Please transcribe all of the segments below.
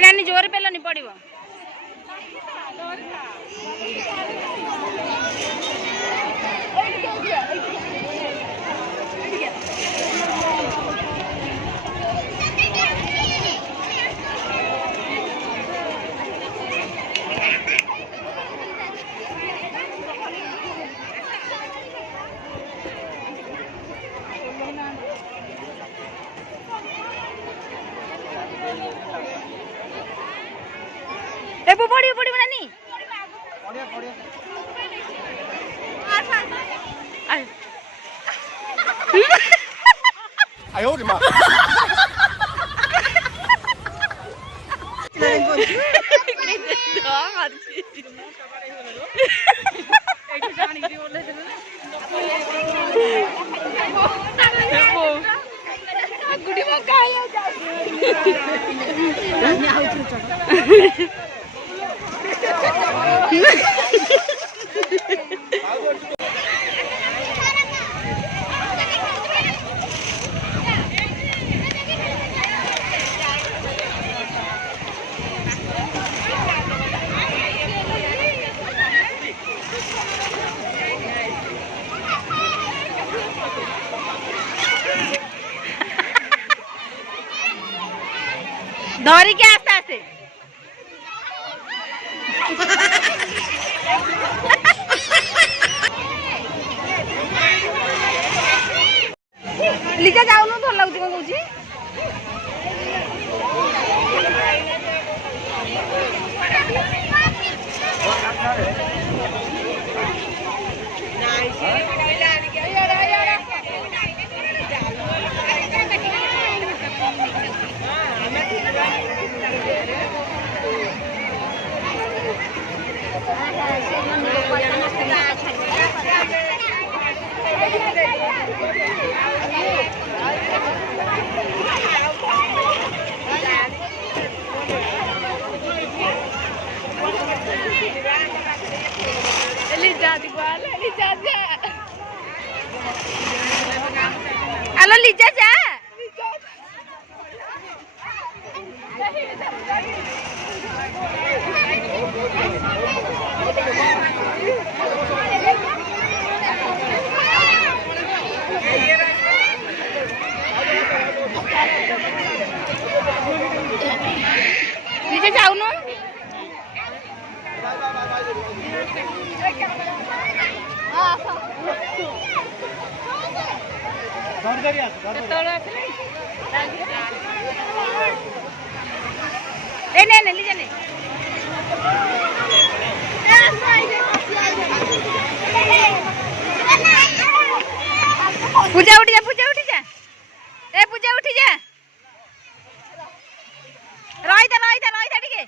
नानी जोर पेलनी पड़ो पड़ो पड़ो नानी धरी के आस्ते आस्ते लिजा जाऊनु भल लगुच कौन Cauchy Halo Lija ja. Lija jauh no? नहीं लीजिए नहीं पूजा उठी जा ए पूजा उठी जा रही था टिके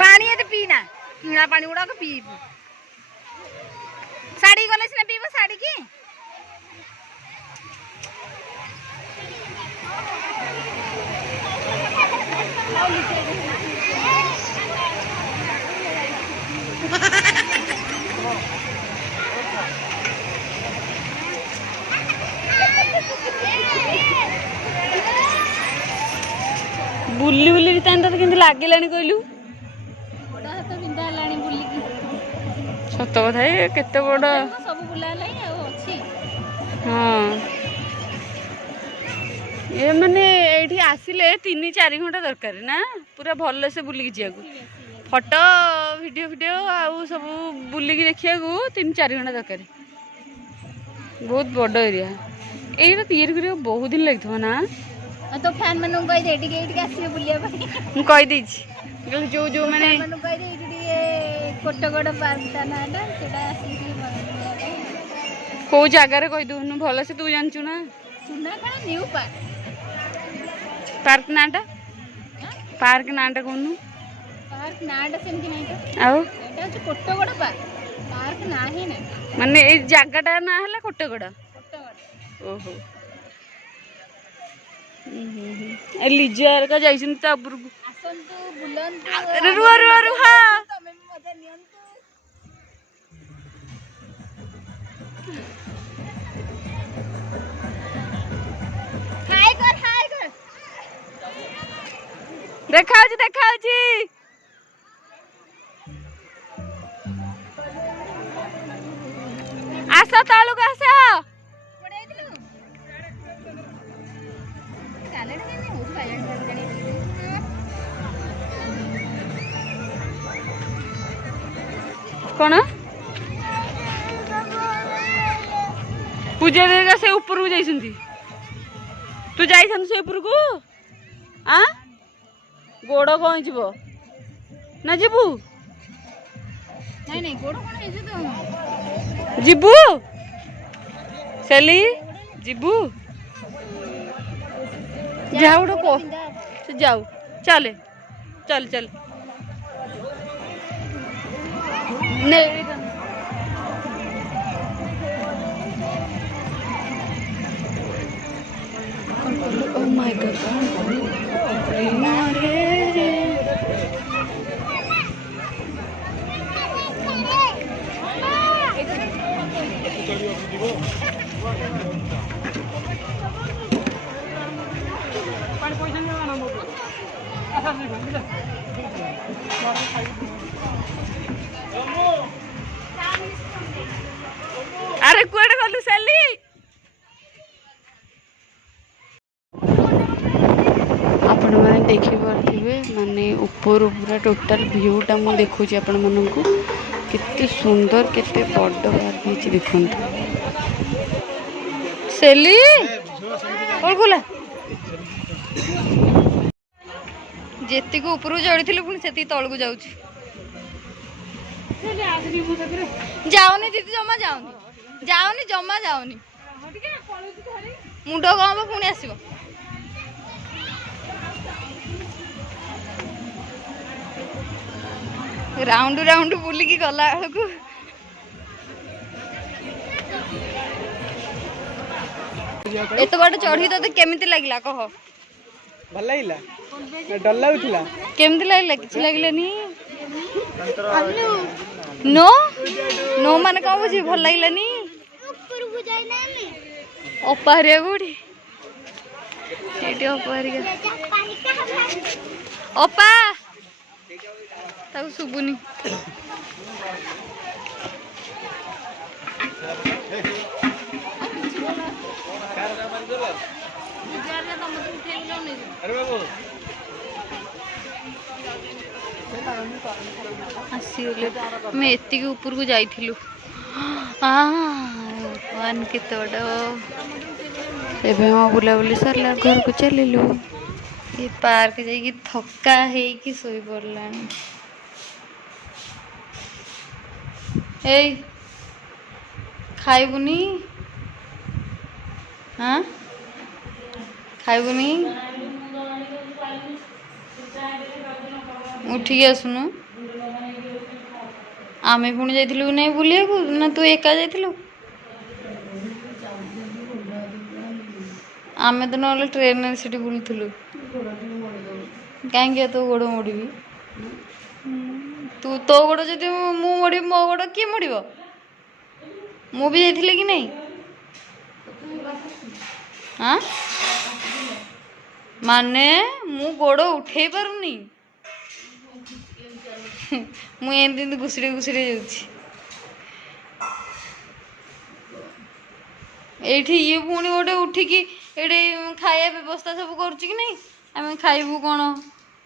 पानी तो पीना किणा पानी गुड़ा पीबू साड़ी गले सीना पीब साड़ी की बुली बुली के लगे कहलू सत कथा केते बड़ सब बुला हाँ ये मैंने ये आसिले 3-4 घंटा दरकार ना पूरा भल से बुलिकी जाकू फोटो वीडियो आउ सब बुलिकी देखिया 3-4 घंटा दरकार बहुत बड़ एरिया ये तैयारी कर बहुत दिन लगे ना तो फैन मन कहीदे जो जो मैंने कोटगड़ पार्क कौ जगार कहीदून भल से तू जानचु ना न्यू पार्क नाटा कहूनु पार्क नाटा सेमती नहीं तो आउ एटा हচ্ছে कोटगड़ पार्क ना ही नहीं माने ए जगटा ना हला कोटगड़ ओहो ए लिजर का जाइसिन ता ऊपर को आसंतु बुलंतु अरे रुआ रुआ रुआ तमे भी मजा नियंतु हाय कर देखाउची आस तलुक आस पड़े दिलु टैलेंट नहीं हो भाई जानी कौन पूजा देगा से ऊपर को जाइसंती तू जाइसन से ऊपर को आ गोड़ कौन जीवो ना जीवु नहीं गोड़ कोन हे तो जीवु सेली जीवु जाओ को जाओ चले चल चल नहीं oh my god अरे कुआडे गलु सेली आपण मैंने देखी पारे माने ऊपर पूरा टोटाल व्यूटा मुझे देखुची आपण मानू केते सुंदर केते बड़ पार्क है देखु सेली बोला जेती को ऊपर चढ़ी पुणी से तल को जाऊँ जाऊनी दीदी जमा जाऊनी जमा जाऊनी मुंड कम हम पुणी आसब राउंड राउंड बुलिकी गला बेलू एत बड़ चढ़ी तो केमिति लगला कह भल लागला डर लागुला केमिति लगला किछि लागलानी नो नो माने कौन बुझी भल लागलानी ऊपर को जाय ना में ओपारिया गुडी एटी ओपारिया ओपा ताऊ सुबुनी आसीगले मैं एति के ऊपर को जाइथिलु भगवान केते बड़ एबे हम बुलाबुली सरला घर को चलिलु ये पार्क जाइए थका है कि सोई पड़लानी ए खाइबुनी हाँ खाइबुनी उठिक आसुनु आमे पुणी जाइथिलु नहीं बुलिया को ना तू एका जाइथिलु आमे तो नले ट्रेन से बुलुलु कहीं तो गोड़ मोड़ी तू तो गोड़ जदि मु मोड़ी मो गोड़ किए मोड़ मु भी जाइथिले कि नहीं हाँ माने मु गोड़ उठे पारुनी मु एमती घुसड़ी घुसड़ी जाठी ये पुणी गोटे उठिकी ये खाया व्यवस्था सब करुच्च कि नहीं आम खाइबू कौन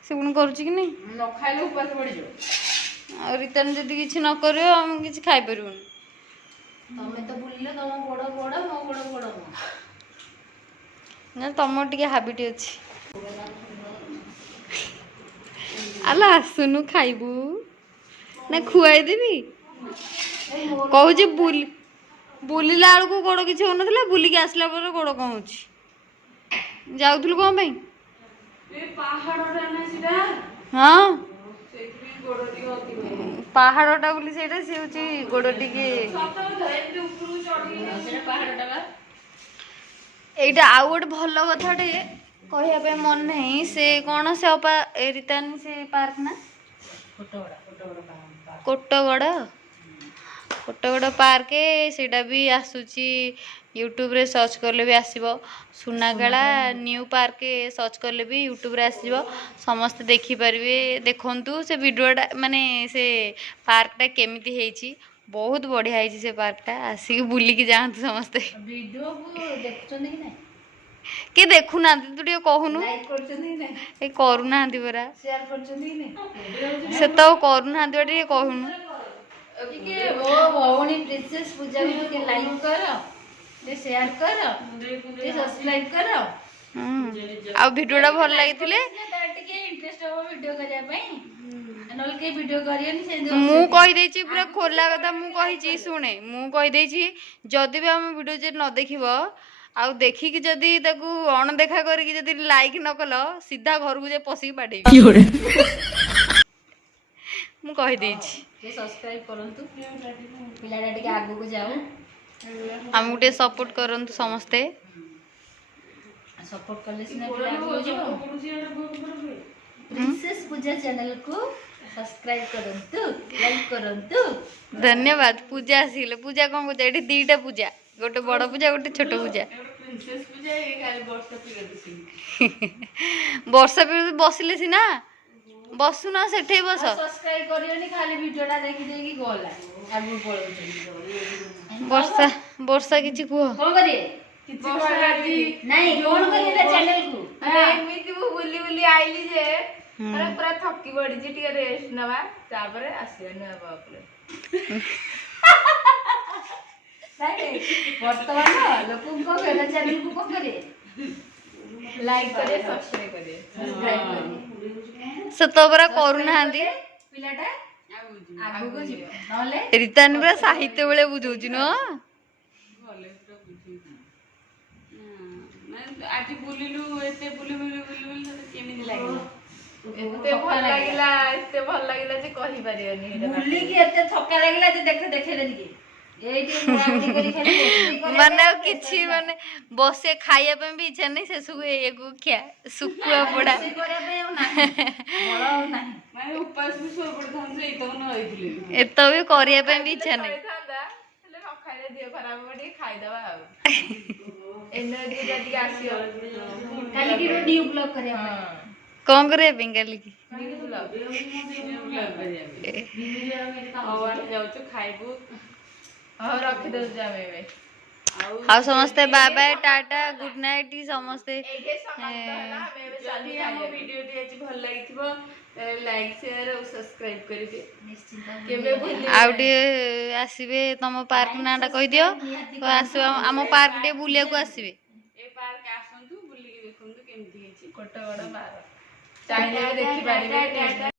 से पुणी करुच्च कि नहीं न खाइले उपास पड़ रिटर्न जदि किसी न कर किसी खाई पार तमें तो बुलिले तुम गोड़ बड़ मो गोड़ बड़ ना तुम टे हाबिट अच्छी आला आसुनु खाइबू ना खुआई देवी कहूँ बुलिला बेलू गोड़ किसी हो ना बुलिकी आसला गोड़ कौन हो जाऊलु कौन हाँ ପାହାଡ଼ଟା ବୋଲି ସେଇଟା ସେ ହେଉଛି ଗୋଡ଼ ଟିକେ ଏଇଟା ଆଉ ଗୋଟେ ଭଲ କଥାଟେ କହିବା ପାଇଁ ମନ ନାହିଁ ସେ କ'ଣ ସେ ଅପା ରୀତାନି ସେ ପାର୍କ ନା କୋଟଗଡ଼ ପାର୍କ ସେଇଟା ବି ଆସୁଛି ୟୁଟ୍ୟୁବରେ ସର୍ଚ୍ଚ କଲେ ବି ଆସିବ ସୁନାଗାଳା ନ୍ୟୁ ପାର୍କ ସର୍ଚ୍ଚ କଲେ ବି ୟୁଟ୍ୟୁବରେ ଆସିଯିବ ସମସ୍ତେ ଦେଖିପାରିବେ ଦେଖନ୍ତୁ ସେ ଭିଡ଼ିଓଟା ମାନେ ସେ ପାର୍କଟା କେମିତି ହେଇଛି ବହୁତ ବଢ଼ିଆ ହେଇଛି ସେ ପାର୍କଟା ଆସିକି ବୁଲିକି ଯାଆନ୍ତୁ ସମସ୍ତେ କିଏ ଦେଖୁନାହାନ୍ତି ତୁ ଟିକେ କହୁନୁ ଏ କରୁନାହାନ୍ତି ପରା ସେ ତ କରୁନାହାନ୍ତି ପରା ଟିକେ କହୁନୁ ମୋ ଭଉଣୀ ପ୍ରିନ୍ସେସ ପୂଜାକୁ ଟିକେ ଲାଇକ୍ କର ଟିକେ ସେୟାର କର ଟିକେ ସବସ୍କ୍ରାଇବ କର ଆଉ ଭିଡ଼ିଓଟା ଭଲ ଲାଗିଥିଲେ ତାର ଟିକେ ଇଣ୍ଟରେଷ୍ଟ ହବ ଭିଡ଼ିଓ କରିବା ପାଇଁ ନହେଲେ କେହି ଭିଡ଼ିଓ କରିବେନି ସେମିତି ମୁଁ କହିଦେଇଛି ପୁରା ଖୋଲା କଥା ମୁଁ କହିଛି ଶୁଣେ ମୁଁ କହିଦେଇଛି ଯଦି ବି ଆମ ଭିଡ଼ିଓ ଯଦି ନ ଦେଖିବ ଆଉ ଦେଖିକି ଯଦି ତାକୁ ଅଣଦେଖା କରିକି ଯଦି ଲାଇକ୍ ନ କଲ ସିଧା ଘରକୁ ଯାଇ ପଶିକି ବାଡ଼େଇବି ମୁଁ କହିଦେଇଛି ଟିକେ ସବସ୍କ୍ରାଇବ କରନ୍ତୁ ପିଲାଟା ଟିକେ ଆଗକୁ ଯାଉ ଆମକୁ ଟିକେ ସପୋର୍ଟ କରନ୍ତୁ ସମସ୍ତେ ସପୋର୍ଟ କଲେ ସିନା ପିଲା ଆଗକୁ ଯିବ ପ୍ରିନ୍ସେସ ପୂଜା ଚ୍ୟାନେଲକୁ ସବସ୍କ୍ରାଇବ କରନ୍ତୁ ଲାଇକ୍ କରନ୍ତୁ ଧନ୍ୟବାଦ ପୂଜା ଆସିଗଲେ ପୂଜା କ'ଣ କହୁଛ ଏଠି ଦିଟା ପୂଜା ଗୋଟେ ବଡ଼ ପୂଜା ଗୋଟେ ଛୋଟ ପୂଜା ବର୍ଷା ପିରିୟଡ଼ ବସିଲେ ସିନା ବସୁନ ସେଠି ବସ ସବସ୍କ୍ରାଇବ କରିବେନି ଖାଲି ଭିଡ଼ିଓଟା ଦେଖି ଦେଇକି ଗଲା ଆଗକୁ ପଳଉଛନ୍ତି ବର୍ଷା କିଛି କୁହ କଣ କରିବେ ନାଇଁ କଣ କରିବେ ଚ୍ୟାନେଲକୁ ଏମିତି ମୁଁ ବୁଲି ବୁଲି ଆଇଲି ଯେ ପୁରା ଥକି ପଡିଛି ଟିକେ ରେଷ୍ଟ ନବା ତାପରେ ଆସିବା ନୂଆ ବାପରେ ବର୍ତ୍ତମାନ ଲୋକଙ୍କୁ କଣ କହିଲେ ଚ୍ୟାନେଲକୁ କଣ କରିବେ ଲାଇକ୍ କରିବେ ସବସ୍କ୍ରାଇବ କରିବେ ସେ ତ ପରା କରୁନାହାନ୍ତି ପିଲାଟା ଆଗକୁ ଯିବ ନହେଲେ ରୀତାନି ପୁରା ସାହିତ୍ୟ ବେଳେ ବୁଝଉଛି ନୁହଁ ଆଜି ବୁଲିଲୁ ଏତେ ବୁଲି କେମିତି ଲାଗିଲା ଏତେ ଭଲ ଲାଗିଲା ଯେ କହିପାରିବନି ବୁଲିକି ଏତେ ଥକା ଲାଗିଲା ଯେ ଦେଖେଇଲେନି କି ଏଇଠି ବୁଣାବୁଣି କରି ଖାଲି ମାନେ ଆଉ କିଛି ମାନେ ବସେ ଖାଇବା ପାଇଁ ବି ଇଚ୍ଛା ନାହିଁ ସେସବୁ ଏଇକୁ ଖିଆ ଶୁଖୁଆ ପୋଡ଼ା କରିବା ପାଇଁ ଆଉ ନାହିଁ ବଳ ଆଉ ନାହିଁ ମାନେ ଉପାସ ବି ଶୋଇ ପଡିଥାନ୍ତୁ ଏଇତକ ନ ହେଇଥିଲେ ଏତ ବି କରିବା ପାଇଁ ବି ଇଚ୍ଛା ନାହିଁ ହେଲେ ନ ଖାଇଲେ ଦେହ ଖରାପ ହବ ଟିକେ ଖାଇଦବା ଆଉ ଏନର୍ଜି ଟିକେ ଆସିବ କାଲି କି ନ୍ୟୁ ବ୍ଲଗ କରିବା ପାଇଁ କ'ଣ କରିବା ପାଇଁ କାଲିକି ଯାଉଛୁ ଖାଇବୁ ହଉ ରଖିଦଉଛୁ ଆମେ ଏବେ ଆଉ ସମସ୍ତେ ବାଏ ବାଏ ଟାଟା ଗୁଡ୍ ନାଇଟ୍ ସମସ୍ତେ ଯଦି ଆମ ଭିଡ଼ିଓଟି ଆଜି ଭଲ ଲାଗିଥିବ ଲାଇକ୍ ସେୟାର ଆଉ ସବସ୍କ୍ରାଇବ କରିବେ କେବେ ଆଉ ଟିକେ ଆସିବେ ତମ ପାର୍କ ନାଁଟା କହିଦିଅ ଆସିବ ଆମ ପାର୍କ ଟିକେ ବୁଲିବାକୁ ଆସିବେ ଏ ପାର୍କ ଆସନ୍ତୁ ବୁଲିକି ଦେଖନ୍ତୁ କେମିତି ହେଇଛି କୋଟଗଡ଼ ପାର୍କ ଚାହିଁଲେ ଦେଖିପାରିବେ